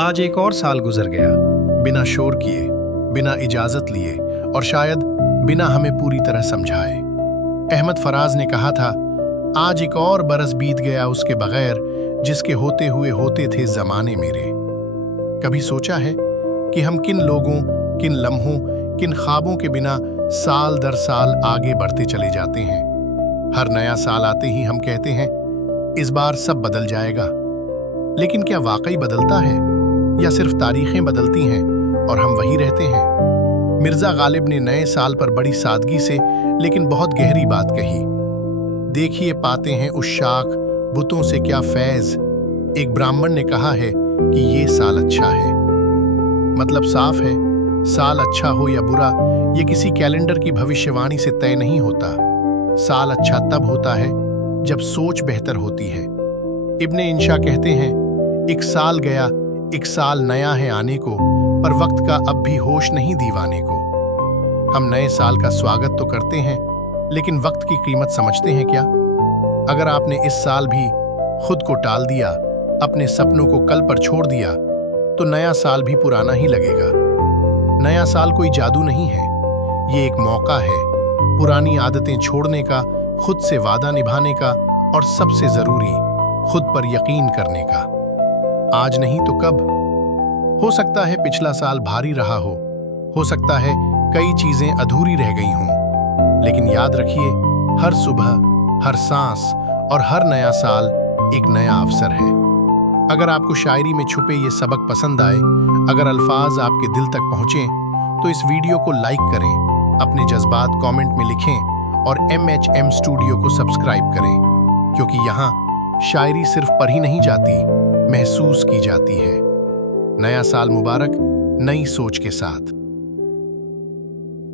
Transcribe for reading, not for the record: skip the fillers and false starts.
आज एक और साल गुजर गया, बिना शोर किए, बिना इजाजत लिए और शायद बिना हमें पूरी तरह समझाए। अहमद फराज ने कहा था, आज एक और बरस बीत गया उसके बगैर जिसके होते हुए होते थे जमाने मेरे। कभी सोचा है कि हम किन लोगों, किन लम्हों, किन ख्वाबों के बिना साल दर साल आगे बढ़ते चले जाते हैं। हर नया साल आते ही हम कहते हैं, इस बार सब बदल जाएगा। लेकिन क्या वाकई बदलता है या सिर्फ तारीखें बदलती हैं और हम वही रहते हैं? मिर्जा गालिब ने नए साल पर बड़ी सादगी से लेकिन बहुत गहरी बात कही। देखिए पाते हैं उस शाख बुतों से क्या फैज। एक ब्राह्मण ने कहा है कि ये साल अच्छा है। मतलब साफ है, साल अच्छा हो या बुरा ये किसी कैलेंडर की भविष्यवाणी से तय नहीं होता। साल अच्छा तब होता है जब सोच बेहतर होती है। इब्ने इंशा कहते हैं, एक साल गया, एक साल नया है आने को, पर वक्त का अब भी होश नहीं दीवाने को। हम नए साल का स्वागत तो करते हैं, लेकिन वक्त की कीमत समझते हैं क्या? अगर आपने इस साल भी खुद को टाल दिया, अपने सपनों को कल पर छोड़ दिया, तो नया साल भी पुराना ही लगेगा। नया साल कोई जादू नहीं है, ये एक मौका है पुरानी आदतें छोड़ने का, खुद से वादा निभाने का और सबसे जरूरी खुद पर यकीन करने का। आज नहीं तो कब? हो सकता है पिछला साल भारी रहा हो सकता है कई चीजें अधूरी रह गई हों, लेकिन याद रखिए, हर सुबह, हर सांस और हर नया साल एक नया अवसर है। अगर आपको शायरी में छुपे ये सबक पसंद आए, अगर अल्फाज आपके दिल तक पहुंचे, तो इस वीडियो को लाइक करें, अपने जज्बात कमेंट में लिखें और MHM स्टूडियो को सब्सक्राइब करें, क्योंकि यहाँ शायरी सिर्फ पढ़ी नहीं जाती, महसूस की जाती है। नया साल मुबारक, नई सोच के साथ।